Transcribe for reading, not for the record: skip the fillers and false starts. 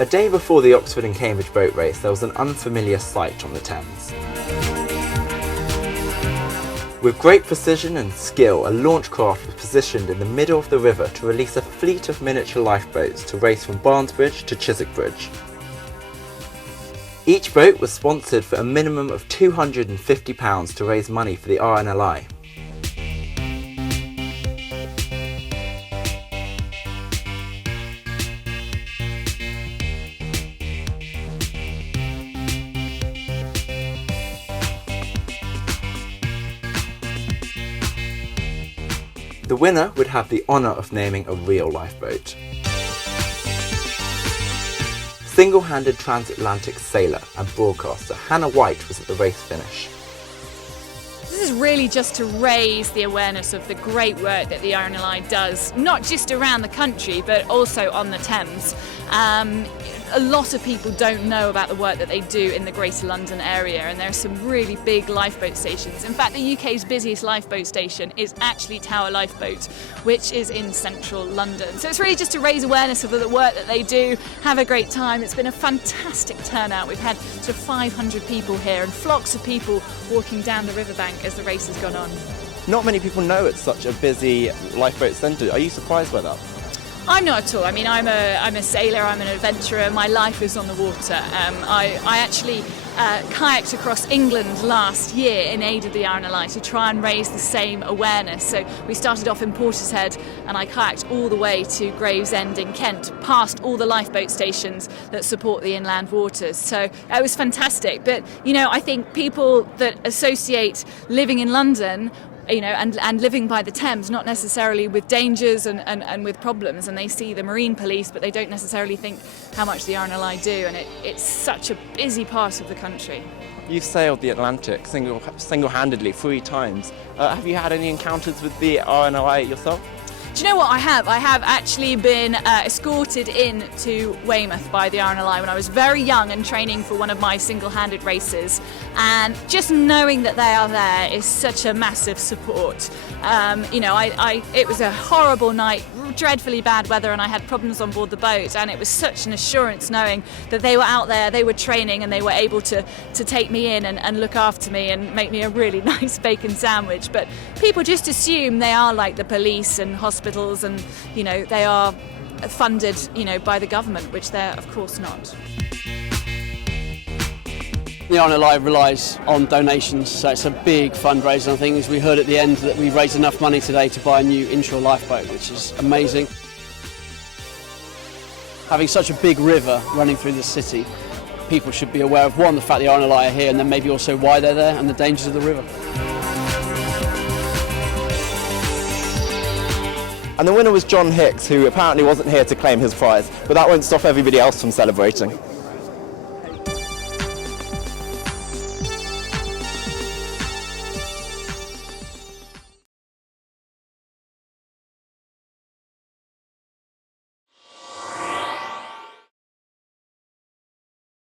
A day before the Oxford and Cambridge boat race, there was an unfamiliar sight on the Thames. With great precision and skill, a launch craft was positioned in the middle of the river to release a fleet of miniature lifeboats to race from Barnesbridge to Chiswick Bridge. Each boat was sponsored for a minimum of £250 to raise money for the RNLI. The winner would have the honour of naming a real lifeboat. Single-handed transatlantic sailor and broadcaster Hannah White was at the race finish. This is really just to raise the awareness of the great work that the RNLI does, not just around the country but also on the Thames. A lot of people don't know about the work that they do in the Greater London area, and there are some really big lifeboat stations. In fact, the UK's busiest lifeboat station is actually Tower Lifeboat, which is in central London. So it's really just to raise awareness of the work that they do, have a great time. It's been a fantastic turnout. We've had sort of 500 people here and flocks of people walking down the riverbank as the race has gone on. Not many people know it's such a busy lifeboat centre. Are you surprised by that? I'm not at all. I mean, I'm a sailor, I'm an adventurer, my life is on the water. I actually kayaked across England last year in aid of the RNLI to try and raise the same awareness. So we started off in Portishead and I kayaked all the way to Gravesend in Kent, past all the lifeboat stations that support the inland waters. So it was fantastic. But, you know, I think people that associate living in London and living by the Thames, not necessarily with dangers and with problems, and they see the marine police, but they don't necessarily think how much the RNLI do, and it's such a busy part of the country. You've sailed the Atlantic single-handedly 3 times. Have you had any encounters with the RNLI yourself? Do you know what I have? I have actually been escorted in to Weymouth by the RNLI when I was very young and training for one of my single-handed races, and just knowing that they are there is such a massive support. It was a horrible night, dreadfully bad weather, and I had problems on board the boat, and it was such an assurance knowing that they were out there, they were training, and they were able to take me in and look after me and make me a really nice bacon sandwich. But people just assume they are like the police and hospitals, and they are funded by the government, which they're of course not. The RNLI relies on donations, so it's a big fundraiser. I think, as we heard at the end, that we raised enough money today to buy a new inshore lifeboat, which is amazing. Having such a big river running through the city, people should be aware of, one, the fact the RNLI are here, and then maybe also why they're there and the dangers of the river. And the winner was John Hicks, who apparently wasn't here to claim his prize, but that won't stop everybody else from celebrating.